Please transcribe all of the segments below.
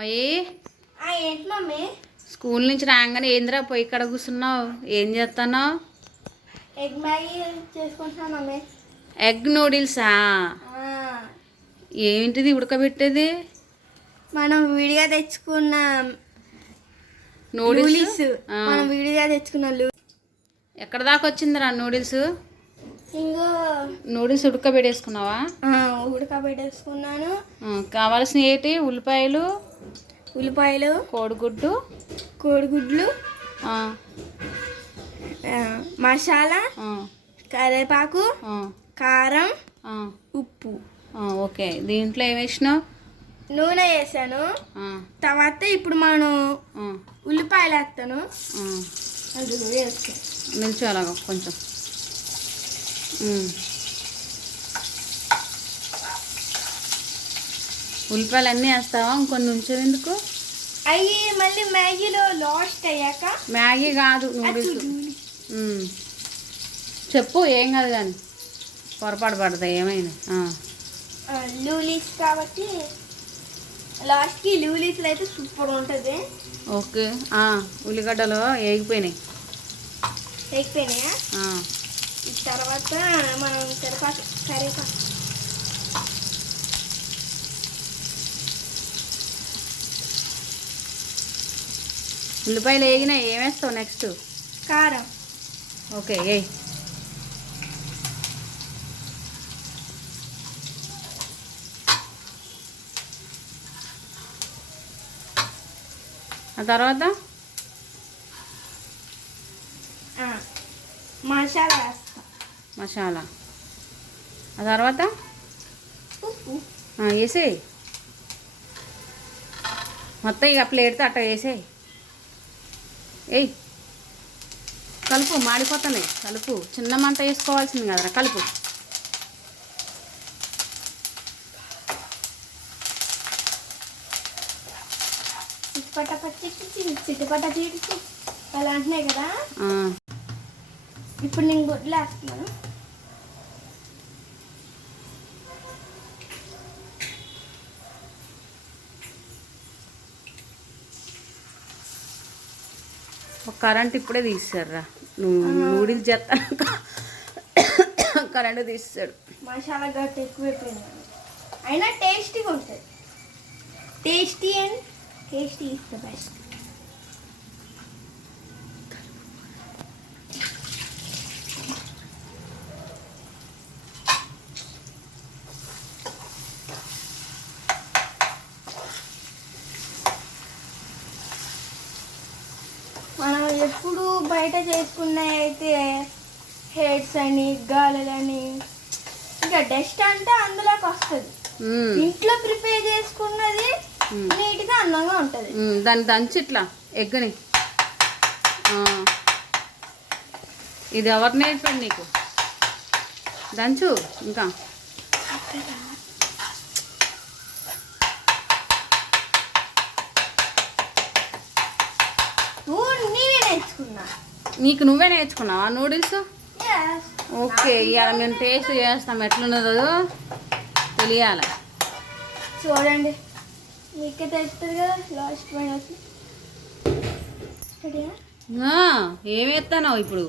అయ్యి ఏంటి mummy? School నుంచి రాగానే ఏందిరా పోయి ఇక్కడ కూర్చున్నావు? ఏం చేస్తున్నావు? ఎగ్ మ్యాగీ చేసుకుంటున్నాను మమ్మీ. ఎగ్ నూడిల్సా? ఏంటిది ఉడకబెట్టేది? మనం విడిగా తెచ్చుకున్న నూడిల్స్. మనం విడిగా తెచ్చుకున్న ఎక్కడ దాకా వచ్చిందిరా నూడిల్స్? ఇంకో నూడిల్స్ ఉడకబెట్టేసుకున్నావా? ఉడకబెట్టేసుకున్నాను. కావాల్సిన ఏంటి? ఉల్లిపాయలు కోడిగుడ్లు మసాలా, కరివేపాకు, కారం, ఉప్పు. ఓకే, దీంట్లో ఏం వేసినావు? నూనె వేసాను. తర్వాత ఇప్పుడు మనం ఉల్లిపాయలు వేస్తాను. అది వేస్తాను. నిల్చో అలాగా కొంచెం. ఉల్లిపాయలు అన్నీ వేస్తావా? ఇంకొన్ని ఉంచేవి ఎందుకు? అవి మళ్ళీ మ్యాగీలో లాస్ట్ అయ్యాక. మ్యాగీ కాదు, నూడిల్స్. చెప్పు, ఏం కాదు కానీ పొరపాటు పడతాయి ఏమైనా. లూలీస్ కాబట్టి లాస్ట్కి లూలీస్లో అయితే సూపర్ ఉంటుంది. ఓకే, ఉల్లిగడ్డలు వేగిపోయినాయా? తర్వాత మనం కరివేపాకు ఉల్లిపాయలు వేగినాయి. ఏం వేస్తావు నెక్స్ట్? కారం. ఓకే, ఆ తర్వాత మసాలా. ఆ తర్వాత ఉప్పు వేసేయి. మొత్తం ఇక ప్లేట్తో అట్ట వేసేయి. కలుపు, మాడిపోతున్నాయి. కలుపు, చిన్న మంట వేసుకోవాల్సింది కదరా. కలుపు. చిట్టుపట్ట చీటి అలా అంటున్నాయి కదా. ఇప్పుడు నేను గుడ్లు వేస్తున్నాను. కరెంట్ ఇప్పుడే తీసారా? నూడిల్స్ చేస్తాను కరెంట్ తీసాడు. మసాలా గట్టి ఎక్కువైపోయింది, అయినా టేస్టీగా ఉంటుంది. Tasty is the best. మనం ఎప్పుడు బయట చేసుకున్నవి అయితే హెడ్స్ అని గాలులని ఇంకా డస్ట్ అంటే అందులోకి వస్తుంది. ఇంట్లో ప్రిపేర్ చేసుకున్నది నీట్గా అందంగా ఉంటుంది. దాన్ని దంచి ఇట్లా ఎగ్గుని. ఇది ఎవరు నేర్పాడు నీకు? దంచు. ఇంకా నీకు నువ్వే నేర్చుకున్నావా నూడిల్స్? ఓకే, ఇవాళ మేము టేస్ట్ చేస్తాం ఎట్లున్నదో తెలియాలి. చూడండి, మీకే తెలుస్తుంది కదా. లాస్ట్ ఏమి ఎత్తాను ఇప్పుడు?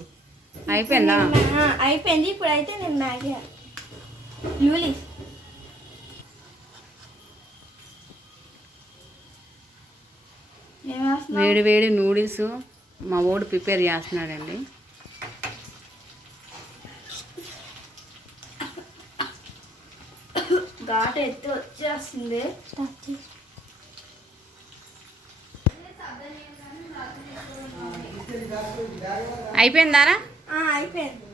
అయిపోయిందా? అయిపోయింది. ఇప్పుడు అయితే నేను మ్యాగీ లూలీస్ వేడి వేడి నూడిల్స్ మా వాడు ప్రిపేర్ చేస్తున్నాడండి. ఘాటు ఎత్తి వచ్చేస్తుంది. అయిపోయిందారా? అయిపోయింది.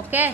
ఓకే.